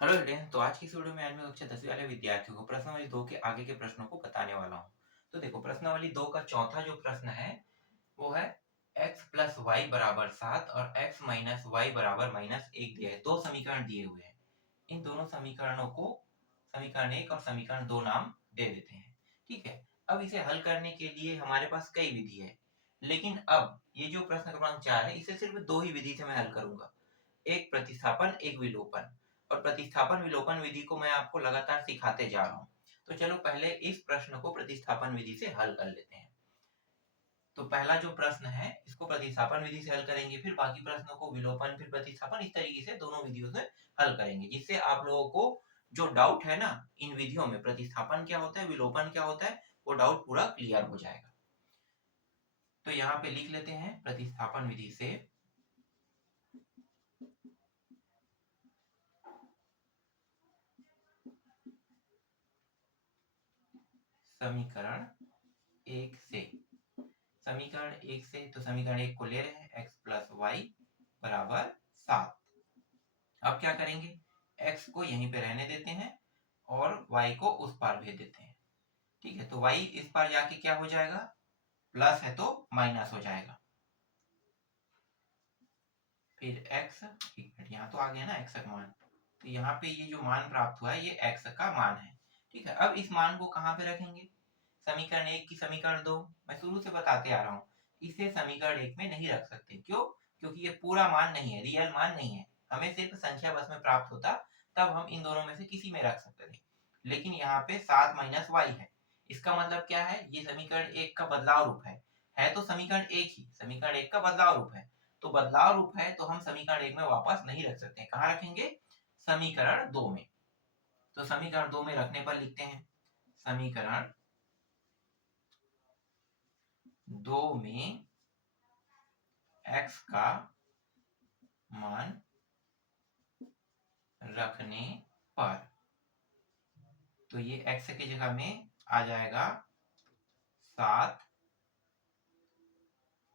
Hello student, तो आज की इस वीडियो में आज मैं कक्षा 10वीं वाले विद्यार्थियों को प्रश्नावली 2 के आगे के प्रश्नों को बताने वाला हूँ। तो देखो, प्रश्नावली 2 का चौथा जो प्रश्न है वो है x प्लस वाई बराबर 7 और x माइनस वाई बराबर माइनस 1 दिया है। दो समीकरण दिए हुए हैं। इन दोनों समीकरणों को समीकरण 1 और समीकरण 2 नाम दे देते हैं। ठीक है, अब इसे हल करने के लिए हमारे पास कई विधि है, लेकिन अब ये जो प्रश्न क्रमांक 4 है इसे सिर्फ दो ही विधि से मैं हल करूंगा। एक प्रतिस्थापन, एक विलोपन। और प्रतिस्थापन विलोपन विधि को मैं आपको लगातार सिखाते जा रहा हूँ। तो चलो पहले इस प्रश्न को प्रतिस्थापन विधि से हल कर लेते हैं। तो पहला जो प्रश्न है इसको प्रतिस्थापन विधि से हल करेंगे, फिर बाकी प्रश्नों को विलोपन फिर प्रतिस्थापन, इस तरीके से दोनों विधियों से हल करेंगे, जिससे आप लोगों को जो डाउट है ना इन विधियों में प्रतिस्थापन क्या होता है, विलोपन क्या होता है, वो डाउट पूरा क्लियर हो जाएगा। तो यहाँ पे लिख लेते हैं प्रतिस्थापन विधि से समीकरण 1 से। समीकरण 1 से तो समीकरण 1 को ले रहे हैं x प्लस वाई बराबर 7। अब क्या करेंगे, x को यहीं पे रहने देते हैं और y को उस पार भेज देते हैं। ठीक है, तो y इस पार जाके क्या हो जाएगा, प्लस है तो माइनस हो जाएगा। फिर x, एक मिनट, यहाँ तो आ गया ना x का मान, तो यहाँ पे ये जो मान प्राप्त हुआ है ये x का मान है। ठीक है, अब इस मान को कहाँ पे रखेंगे, समीकरण 1 की समीकरण 2। मैं शुरू से बताते आ रहा हूँ, इसे समीकरण 1 में नहीं रख सकते। क्यों? क्योंकि ये पूरा मान नहीं है, रियल मान नहीं है। हमें सिर्फ संख्या बस में प्राप्त होता, तब हम इन दोनों में से किसी में रख सकते थे। लेकिन यहाँ पे 7 माइनस वाई है, इसका मतलब क्या है, ये समीकरण 1 का बदलाव रूप है तो समीकरण 1 ही समीकरण 1 का बदलाव रूप है। तो बदलाव रूप है तो हम समीकरण 1 में वापस नहीं रख सकते। कहाँ रखेंगे, समीकरण 2 में। तो समीकरण 2 में रखने पर लिखते हैं, समीकरण 2 में x का मान रखने पर, तो ये x की जगह में आ जाएगा 7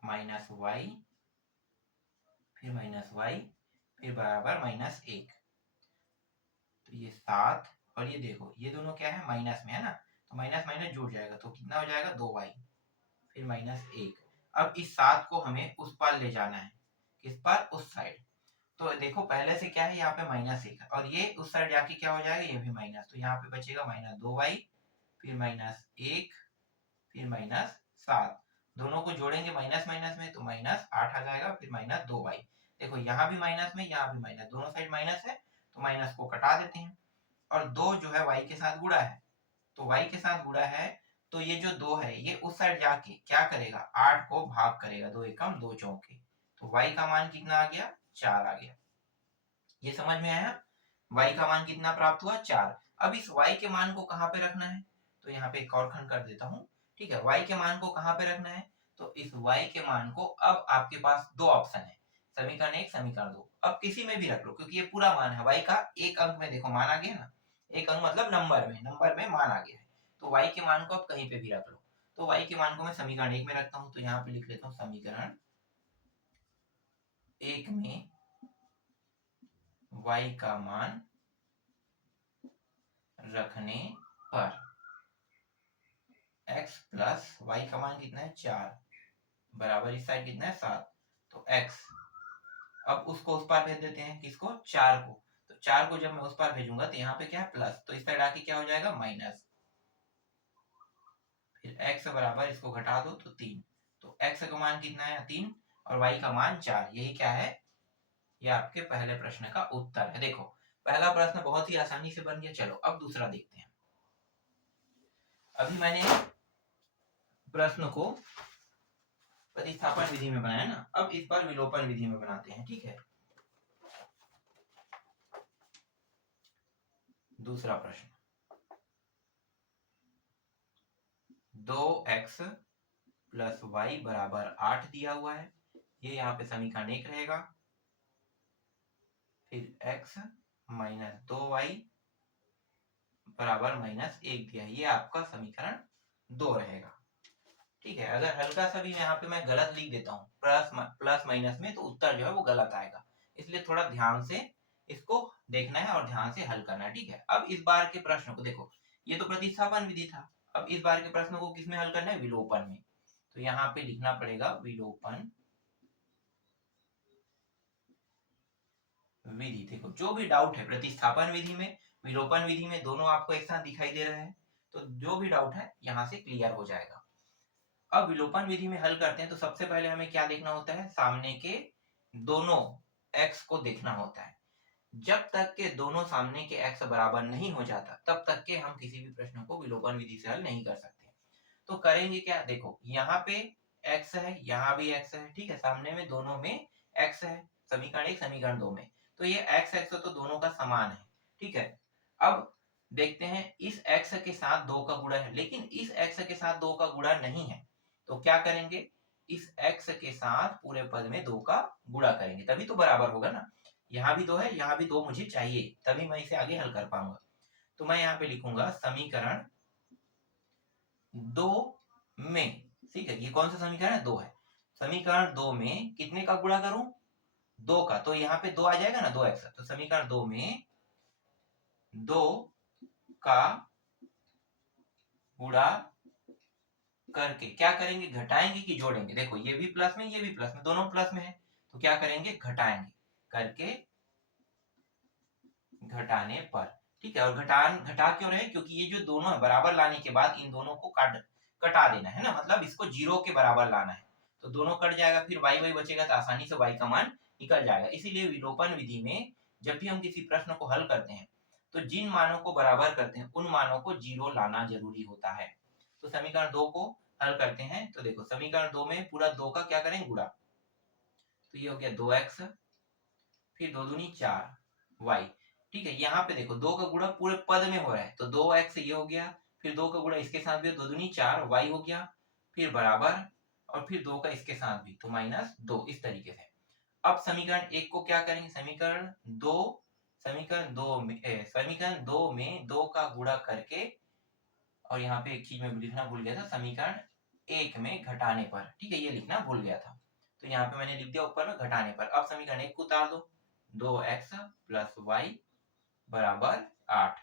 माइनस वाई, फिर माइनस वाई, फिर बराबर माइनस 1। तो ये 7 और ये देखो ये दोनों क्या है, माइनस में है ना, तो माइनस माइनस जुड़ जाएगा तो कितना हो जाएगा, 2y, फिर माइनस 1। अब इस 7 को हमें उस पार ले जाना है, किस पार, उस साइड। तो देखो पहले से क्या है, यहाँ पे माइनस 1 और ये उस साइड जाके क्या हो जाएगा, ये भी माइनस, तो यहाँ पे बचेगा माइनस 2y, फिर माइनस 1, फिर माइनस 7। दोनों को जोड़ेंगे माइनस माइनस में तो माइनस 8 आ जाएगा, फिर माइनस 2y। देखो यहाँ भी माइनस में, यहाँ भी माइनस, दोनों साइड माइनस है तो माइनस को कटा देते हैं। और 2 जो है y के साथ गुणा है, तो y के साथ गुणा है तो ये जो 2 है ये उस साइड जाके क्या करेगा, 8 को भाग करेगा, 2 एकम 2 चौके, तो y का मान कितना आ गया, 4 आ गया। ये समझ में आया, y का मान कितना प्राप्त हुआ, 4। अब इस y के मान को कहाँ पे रखना है, तो यहाँ पे एक और खंड कर देता हूँ। ठीक है, y के मान को कहाँ पे रखना है, तो इस y के मान को, अब आपके पास दो ऑप्शन है, समीकरण 1 समीकरण 2। अब किसी में भी रख लो क्योंकि ये पूरा मान है, y का एक अंक में देखो मान आ गया ना, एक अंक मतलब नंबर में मान आ गया है, तो y के मान को अब कहीं पे भी रख लो। तो y के मान को मैं समीकरण 1 में रखता हूँ, तो यहाँ पे लिख लेता हूँ समीकरण 1 में y का मान रखने पर x प्लस वाई का मान कितना है, 4, बराबर इस साइड कितना है, 7, तो x। अब उसको उस पार भेज देते हैं, किसको, 4 को। तो 4 को जब मैं उस पार भेजूंगा तो यहाँ पे क्या है, प्लस, तो इस साइड आके क्या हो जाएगा, माइनस, फिर x बराबर इसको घटा दो तो 3। तो x का मान कितना है, 3, और y का मान 4। यही क्या है, ये आपके पहले प्रश्न का उत्तर है। देखो पहला प्रश्न बहुत ही आसानी से बन गया। चलो अब दूसरा देखते हैं। अभी मैंने प्रश्न को प्रतिस्थापन विधि में बनाया ना, अब इस बार विलोपन विधि में बनाते हैं। ठीक है, दूसरा प्रश्न, 2x प्लस वाई बराबर 8 दिया हुआ है, ये यहाँ पे समीकरण 1 रहेगा। फिर x माइनस 2y बराबर माइनस 1 दिया है, ये आपका समीकरण 2 रहेगा। ठीक है, अगर हल्का सा भी यहाँ पे मैं गलत लिख देता हूँ प्लस प्लस माइनस में, तो उत्तर जो है वो गलत आएगा, इसलिए थोड़ा ध्यान से इसको देखना है और ध्यान से हल करना है, ठीक है। अब इस बार के प्रश्न को देखो, ये तो प्रतिस्थापन विधि था। अब इस बार के प्रश्न को किसमें हल करना है? विलोपन में। तो यहाँ पे लिखना पड़ेगा विलोपन विधि। देखो जो भी डाउट है प्रतिस्थापन विधि में, विलोपन विधि में, दोनों आपको एक साथ दिखाई दे रहे हैं, तो जो भी डाउट है यहाँ से क्लियर हो जाएगा। अब विलोपन विधि में हल करते हैं तो सबसे पहले हमें क्या देखना होता है? सामने के दोनों x को देखना होता है। जब तक के दोनों सामने के x बराबर नहीं हो जाता तब तक के हम किसी भी प्रश्न को विलोपन विधि से हल नहीं कर सकते। तो करेंगे क्या? देखो यहाँ पे x है, यहाँ भी x है, ठीक है, सामने में दोनों में x है, समीकरण 1 समीकरण 2 में, तो ये x तो दोनों का समान है, ठीक है। अब देखते हैं इस x के साथ 2 का गुणा है, लेकिन इस x के साथ 2 का गुणा नहीं है, तो क्या करेंगे? इस x के साथ पूरे पद में 2 का गुणा करेंगे, तभी तो बराबर होगा ना। यहाँ भी 2 है, यहाँ भी 2 मुझे चाहिए, तभी मैं इसे आगे हल कर पाऊंगा। तो मैं यहाँ पे लिखूंगा समीकरण 2 में, ठीक है, ये कौन सा समीकरण है? 2 है। समीकरण 2 में कितने का गुणा करूं? 2 का, तो यहाँ पे 2 आ जाएगा ना, 2x। तो समीकरण 2 में 2 का गुणा करके क्या करेंगे? घटाएंगे कि जोड़ेंगे? देखो ये भी प्लस में, ये भी प्लस में, दोनों प्लस में है, तो क्या करेंगे? घटाएंगे, करके घटाने पर, ठीक है। और घटा क्यों रहे? क्योंकि ये जो दोनों है बराबर लाने के बाद इन दोनों को कटा देना है ना, मतलब इसको 0 के बराबर लाना है, तो दोनों कट जाएगा, फिर y बचेगा, तो आसानी से y का मान निकल जाएगा। इसीलिए विलोपन विधि में जब भी हम किसी प्रश्न को हल करते हैं तो जिन मानों को बराबर करते हैं उन मानों को 0 लाना जरूरी होता है। तो समीकरण 2 को हल करते हैं, तो देखो समीकरण 2 में पूरा 2 का क्या करें? गुणा, तो ये हो गया 2x, फिर 2 दूनी 4y, ठीक है। यहाँ पे देखो 2 का गुणा पूरे पद में हो रहा है, तो 2x ये हो गया, फिर 2 का गुणा इसके साथ भी, 2 दूनी 4y हो गया, फिर बराबर, और फिर 2 का इसके साथ भी, तो -2, इस तरीके से। अब समीकरण 1 को क्या करेंगे? समीकरण 2 में 2 का गुणा करके, और यहाँ पे एक चीज मैं लिखना भूल गया था, समीकरण 1 में घटाने पर, ठीक है, ये लिखना भूल गया था, तो यहाँ पे मैंने लिख दिया ऊपर में घटाने पर। अब समीकरण 1 को उतार दो, 2x प्लस वाई बराबर 8,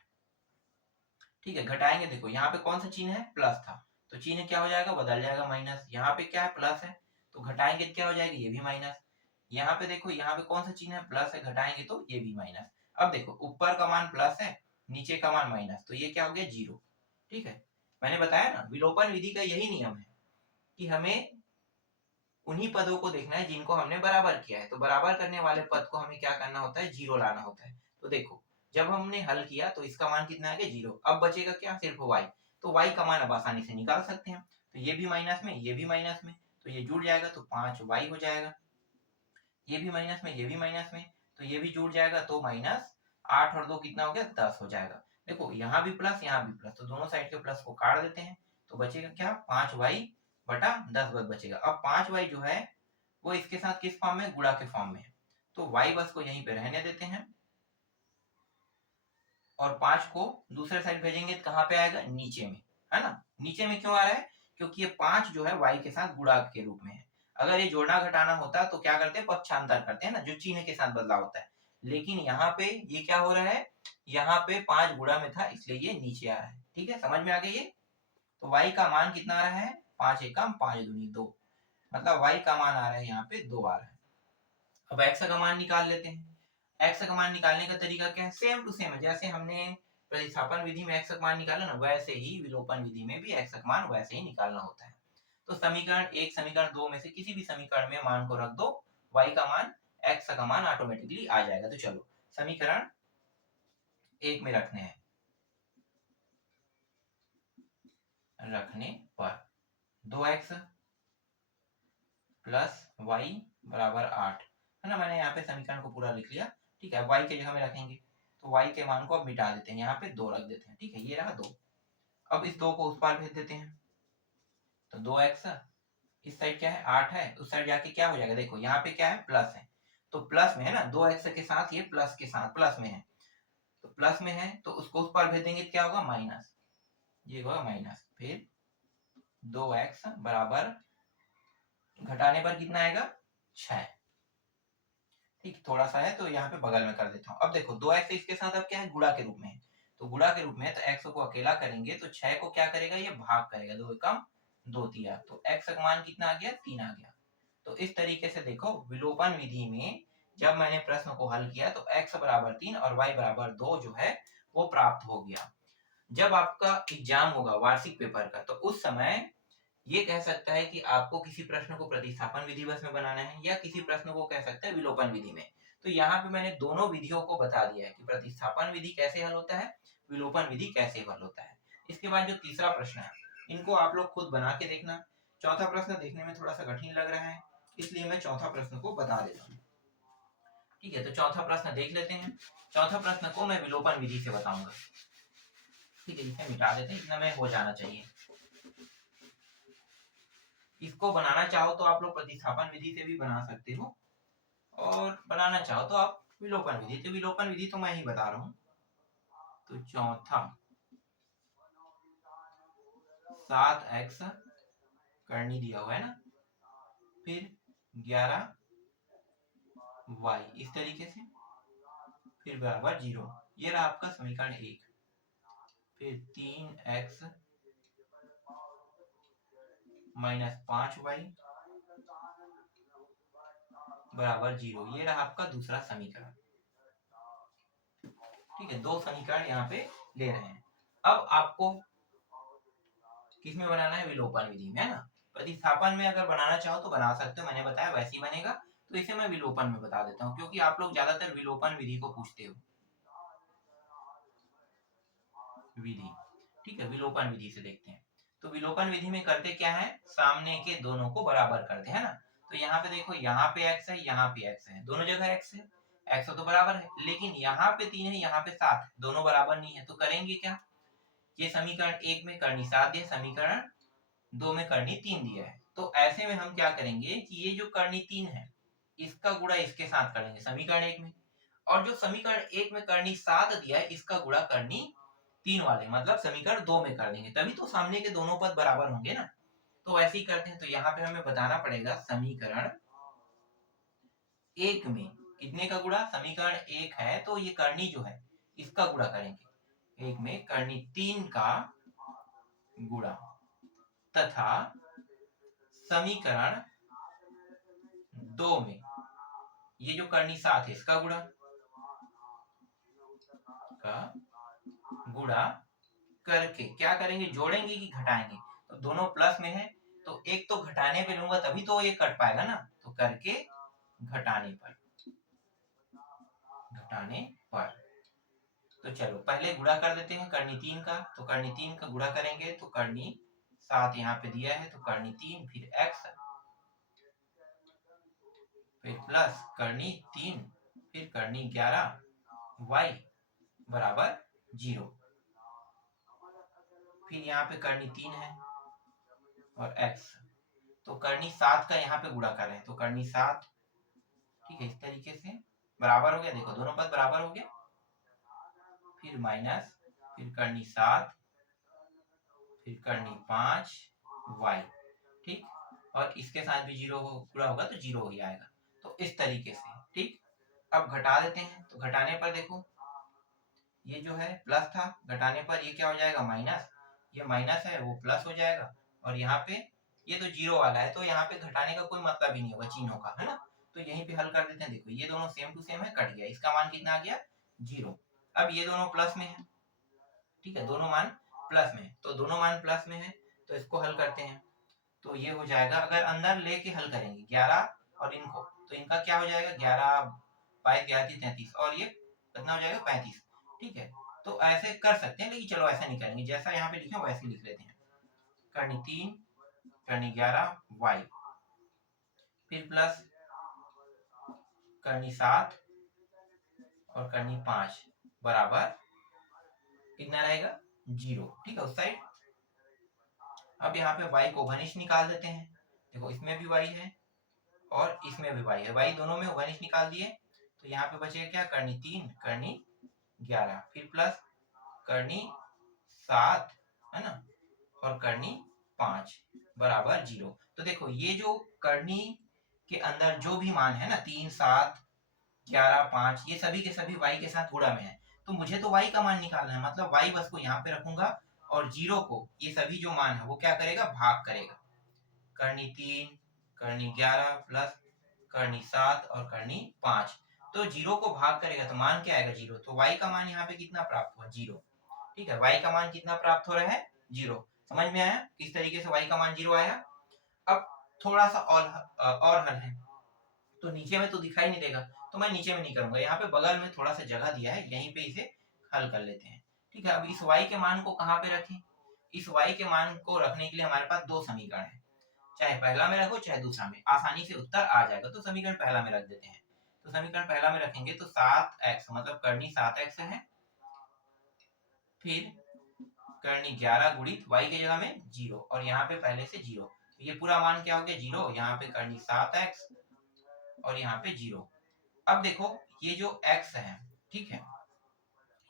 ठीक है। घटाएंगे, देखो यहाँ पे कौन सा चिन्ह है? प्लस था, तो चिन्ह क्या हो जाएगा? बदल जाएगा, माइनस। यहाँ पे क्या है? प्लस है, तो घटाएंगे तो क्या हो जाएगा? ये भी माइनस। यहाँ पे देखो, यहाँ पे कौन सा चिन्ह है? प्लस है, घटाएंगे तो ये भी माइनस। अब देखो ऊपर का मान प्लस है, नीचे का मान माइनस, तो ये क्या हो गया? 0, ठीक है। मैंने बताया ना विलोपन विधि का यही नियम है कि हमें उन्हीं पदों को देखना है जिनको हमने बराबर किया है, तो बराबर करने वाले पद को हमें क्या करना होता है? 0 लाना होता है। तो देखो जब हमने हल किया तो इसका मान कितना आ गया? 0। अब बचेगा क्या? सिर्फ y, तो y का मान अब आसानी से निकाल सकते हैं, तो ये भी माइनस में, ये भी माइनस में, तो ये जुड़ जाएगा, तो 5y हो जाएगा। ये भी माइनस में, ये भी माइनस में, तो ये भी जुड़ जाएगा, तो -8 और 2 कितना हो गया? 10 हो जाएगा। देखो यहाँ भी प्लस, यहाँ भी प्लस, तो दोनों साइड के प्लस को काट देते हैं, तो बचेगा क्या? 5y बटा 10 बचेगा। अब 5y जो है वो इसके साथ किस फॉर्म में? गुणा के फॉर्म में, तो y बस को यहीं पे रहने देते हैं, और 5 को दूसरे साइड भेजेंगे तो कहाँ पे आएगा? नीचे में, है ना। नीचे में क्यों आ रहा है? क्योंकि ये 5 जो है y के साथ गुणा के रूप में है। अगर ये जोड़ना घटाना होता तो क्या करते हैं? पक्षांतर करते हैं ना, जो चिन्ह के साथ बदलाव होता है, लेकिन यहाँ पे ये क्या हो रहा है? यहाँ पे 5 गुणा में था, इसलिए ये नीचे आ रहा है, ठीक है। समझ में आ गई ये? तो y का मान कितना आ रहा है? 5 एकम 5 दूनी 2, मतलब y का मान आ रहा है यहाँ पे 2 आ रहा है। अब x का मान निकाल लेते हैं। x का मान निकालने का तरीका क्या है? सेम टू सेम है, जैसे हमने प्रतिस्थापन विधि में x का मान निकाला ना, वैसे ही विलोपन विधि में भी x का मान वैसे ही निकालना होता है। तो समीकरण 1 समीकरण 2 में से किसी भी समीकरण में मान को रख दो, y का मान x का मान ऑटोमेटिकली आ जाएगा। तो चलो समीकरण 1 में रखने पर 2x प्लस वाई बराबर 8, है ना। मैंने यहाँ पे समीकरण को पूरा लिख लिया, ठीक है। y के जगह में रखेंगे, तो y के मान को अब मिटा देते हैं, यहाँ पे 2 रख देते हैं, ठीक है, ये रहा 2। अब इस 2 को उस पार भेज देते हैं, तो 2x, इस साइड क्या है? 8 है, उस साइड जाके क्या हो जाएगा? देखो यहाँ पे क्या है? प्लस है, तो प्लस में है ना, 2x के साथ ये प्लस के साथ प्लस में है, तो प्लस में है तो उसको उस पार भेज देंगे तो क्या होगा? माइनस, ये होगा माइनस, फिर 2x बराबर घटाने पर कितना आएगा? 6, ठीक, थोड़ा सा है तो यहाँ पे बगल में कर देता हूँ। अब देखो 2x इसके साथ अब क्या है, गुणा के रूप में है, तो गुणा के रूप में है तो x को अकेला करेंगे तो 6 को क्या करेगा, ये भाग करेगा, 2 एकम 2 तिया, तो x का मान कितना आ गया, 3 आ गया। तो इस तरीके से देखो विलोपन विधि में जब मैंने प्रश्न को हल किया तो x बराबर 3 और y बराबर 2 जो है वो प्राप्त हो गया। जब आपका एग्जाम होगा वार्षिक पेपर का तो उस समय ये कह सकता है कि आपको किसी प्रश्न को प्रतिस्थापन विधि बस में बनाना है या किसी प्रश्न को कह सकते हैं विलोपन विधि में। तो यहाँ पे मैंने दोनों विधियों को बता दिया है कि प्रतिस्थापन विधि कैसे हल होता है, विलोपन विधि कैसे हल होता है। इसके बाद जो तीसरा प्रश्न है इनको आप लोग खुद बना के देखना। चौथा प्रश्न देखने में थोड़ा सा कठिन लग रहा है इसलिए मैं चौथा प्रश्न को बता देता हूँ। ठीक है, तो चौथा प्रश्न देख लेते हैं। चौथा प्रश्न को मैं विलोपन विधि से बताऊंगा। ठीक है, इसे मिटा देते हैं, इतना में हो जाना चाहिए। इसको बनाना चाहो तो आप लोग प्रतिस्थापन विधि से भी बना सकते हो और बनाना चाहो तो आप विलोपन विधि, तो विलोपन विधि तो मैं ही बता रहा हूँ। तो चौथा 7x करनी दिया हुआ है ना, फिर 11y इस तरीके से, फिर बराबर 0, ये रहा आपका समीकरण 1। फिर 3x माइनस 5y बराबर 0, ये रहा आपका दूसरा समीकरण। ठीक है, दो समीकरण यहाँ पे ले रहे हैं। अब आपको किसमें बनाना है, विलोपन विधि में, है ना। प्रतिस्थापन में अगर बनाना चाहो तो बना सकते हो, मैंने बताया वैसे ही बनेगा, तो इसे मैं विलोपन में बता देता हूँ क्योंकि आप लोग ज्यादातर विलोपन विधि को पूछते हो। विधि, ठीक है, विलोपन विधि से देखते हैं। तो विलोपन विधि में करते क्या है, सामने के दोनों को बराबर करते हैं ना। तो यहाँ पे देखो, यहाँ पे x है, यहाँ पे x है, दोनों जगह x है, x तो बराबर है, लेकिन यहाँ पे 3 है, यहाँ पे 7 है, दोनों बराबर नहीं है, तो करेंगे क्या, ये समीकरण 1 में करनी 7 दिया, समीकरण 2 में करनी 3 दिया है, तो ऐसे में हम क्या करेंगे कि ये जो करनी 3 है इसका गुणा इसके साथ करेंगे समीकरण 1 में, और जो समीकरण 1 में करनी 7 दिया है इसका गुणा करनी 3 वाले मतलब समीकरण 2 में कर देंगे, तभी तो सामने के दोनों पद बराबर होंगे ना। तो ऐसे ही करते हैं, तो यहाँ पे हमें बताना पड़ेगा समीकरण 1 में कितने का गुणा, समीकरण 1 है तो ये करनी जो है इसका गुणा करेंगे, 1 में करनी 3 का गुणा, तथा समीकरण 2 में ये जो करनी 7 है इसका गुणा करके क्या करेंगे, जोड़ेंगे कि घटाएंगे, तो दोनों प्लस में है तो एक तो घटाने पे लूंगा तभी तो ये कट पाएगा ना, तो करके घटाने पर। तो चलो पहले गुणा कर देते हैं करनी 3 का, तो करनी 3 का गुणा करेंगे तो करनी 7 यहाँ पे दिया है तो करनी 3, फिर x, फिर प्लस करनी 3, फिर करनी 11y बराबर 0, फिर यहाँ पे करनी 3 है और x, तो करनी 7 का यहाँ पे गुणा कर रहे हैं तो करनी 7, ठीक है, इस तरीके से बराबर हो गया, देखो दोनों पद बराबर हो गया, फिर माइनस, फिर करनी 7, फिर करनी 5y, ठीक, और इसके साथ भी 0 गुणा होगा तो 0 हो आएगा, तो इस तरीके से। ठीक, अब घटा देते हैं, तो घटाने पर देखो ये जो है प्लस था, घटाने पर ये क्या हो जाएगा, माइनस, ये माइनस है वो प्लस हो जाएगा, और यहाँ पे ये तो 0 वाला है तो यहाँ पे घटाने का कोई मतलब ही नहीं होगा चिन्हों का, है ना। तो यहीं पे हल कर देते हैं, देखो ये दोनों सेम टू सेम है, कट गया, इसका मान कितना आ गया, 0। अब ये दोनों प्लस में है, ठीक है, दोनों मान प्लस में, तो दोनों मान प्लस में है तो इसको हल करते हैं, तो ये हो जाएगा, अगर अंदर लेके हल करेंगे 11 और इनको, तो इनका क्या हो जाएगा, 11 बाईस 11 33, और ये कितना हो जाएगा 35, ठीक है। तो ऐसे कर सकते हैं, लेकिन चलो ऐसा नहीं करेंगे, जैसा यहाँ पे लिखा वैसे लिख लेते हैं, करनी 3, करनी 11y, फिर प्लस करनी 7 और करनी 5 बराबर कितना रहेगा, 0, ठीक है, उस साइड। अब यहाँ पे y को घनिष्ठ निकाल देते हैं, देखो इसमें भी y है और इसमें भी y है, y दोनों में घनिष्ठ निकाल दिए, तो यहाँ पे बचेगा क्या, करनी 3, करनी 11, फिर प्लस करनी 7, है ना, और करनी 5 बराबर 0। तो देखो ये जो करनी के अंदर जो भी मान है ना, 3, 7, 11, 5 ये सभी के सभी y के साथ गुणा में है, तो मुझे तो y का मान निकालना है, मतलब y बस को यहाँ पे रखूंगा और 0 को ये सभी जो मान है वो क्या करेगा, भाग करेगा। करनी 3, करनी 11 प्लस करनी 7 और करनी 5, तो 0 को भाग करेगा तो मान क्या आएगा, 0। तो y का मान यहाँ पे कितना प्राप्त हुआ, 0। ठीक है, y का मान कितना प्राप्त हो रहा है, 0। समझ में आया किस तरीके से y का मान 0 आया। अब थोड़ा सा और हल है, तो नीचे में तो दिखाई नहीं देगा, तो मैं नीचे में नहीं करूंगा, यहाँ पे बगल में थोड़ा सा जगह दिया है, यहीं पे इसे हल कर लेते हैं। ठीक है, अब इस y के मान को कहाँ पे रखें, इस y के मान को रखने के लिए हमारे पास दो समीकरण है, चाहे पहला में रखो चाहे दूसरा में, आसानी से उत्तर आ जाएगा। तो समीकरण पहला में रख देते हैं, तो समीकरण पहला में रखेंगे तो 7x मतलब करनी 7x है, फिर करनी 11 गुणित y के जगह में 0 और यहाँ पे पहले से 0, तो ये पूरा मान क्या हो गया, 0। यहाँ पे करनी 7x और यहाँ पे 0। अब देखो ये जो x है, ठीक है,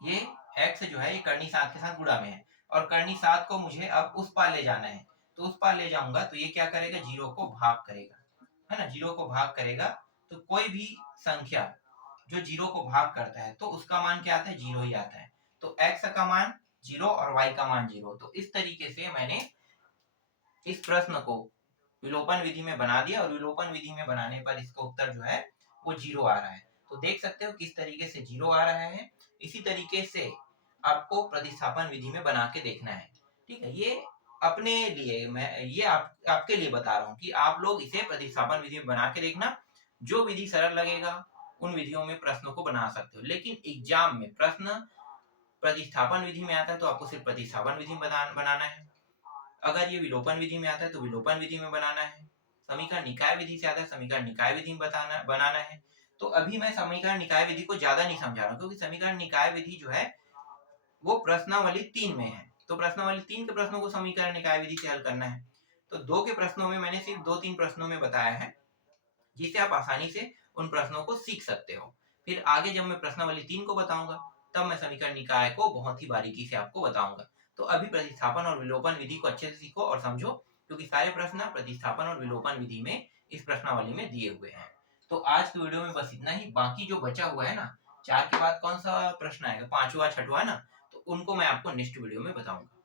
ये x जो है ये करनी 7 के साथ गुणा में है और करनी 7 को मुझे अब उस पार ले जाना है, तो उस पार ले जाऊंगा तो ये क्या करेगा, 0 को भाग करेगा, है ना, 0 को भाग करेगा। तो कोई भी संख्या जो 0 को भाग करता है तो उसका मान क्या आता है, 0 ही आता है। तो x का मान 0 और y का मान 0। तो इस तरीके से मैंने इस प्रश्न को विलोपन विधि में बना दिया और विलोपन विधि में बनाने पर इसका उत्तर जो है वो 0 आ रहा है। तो देख सकते हो किस तरीके से 0 आ रहा है। इसी तरीके से आपको प्रतिस्थापन विधि में बना के देखना है। ठीक है, ये अपने लिए मैं ये आपके लिए बता रहा हूँ कि आप लोग इसे प्रतिस्थापन विधि में बना के देखना। जो विधि सरल लगेगा उन विधियों में प्रश्नों को बना सकते हो, लेकिन एग्जाम में प्रश्न प्रतिस्थापन विधि में आता है तो आपको सिर्फ प्रतिस्थापन विधि में बनाना है। अगर ये विलोपन विधि में आता है तो विलोपन विधि में बनाना है। समीकरण निकाय विधि से आता है, समीकरण निकाय विधि में बनाना है। तो अभी मैं समीकरण निकाय विधि को ज्यादा नहीं समझा रहा हूँ, क्योंकि समीकरण निकाय विधि जो है वो प्रश्नावली 3 में है, तो प्रश्नावली 3 के प्रश्नों को समीकरण निकाय विधि से हल करना है। तो 2 के प्रश्नों में मैंने सिर्फ 2-3 प्रश्नों में बताया है, जिससे आप आसानी से उन प्रश्नों को सीख सकते हो। फिर आगे जब मैं प्रश्नावली 3 को बताऊंगा तब मैं समीकरण निकाय को बहुत ही बारीकी से आपको बताऊंगा। तो अभी प्रतिस्थापन और विलोपन विधि को अच्छे से सीखो और समझो, क्योंकि सारे प्रश्न प्रतिस्थापन और विलोपन विधि में इस प्रश्नावली में दिए हुए हैं। तो आज की वीडियो में बस इतना ही। बाकी जो बचा हुआ है ना, 4 के बाद कौन सा प्रश्न आएगा, 5वां 6वां ना, तो उनको मैं आपको नेक्स्ट वीडियो में बताऊंगा।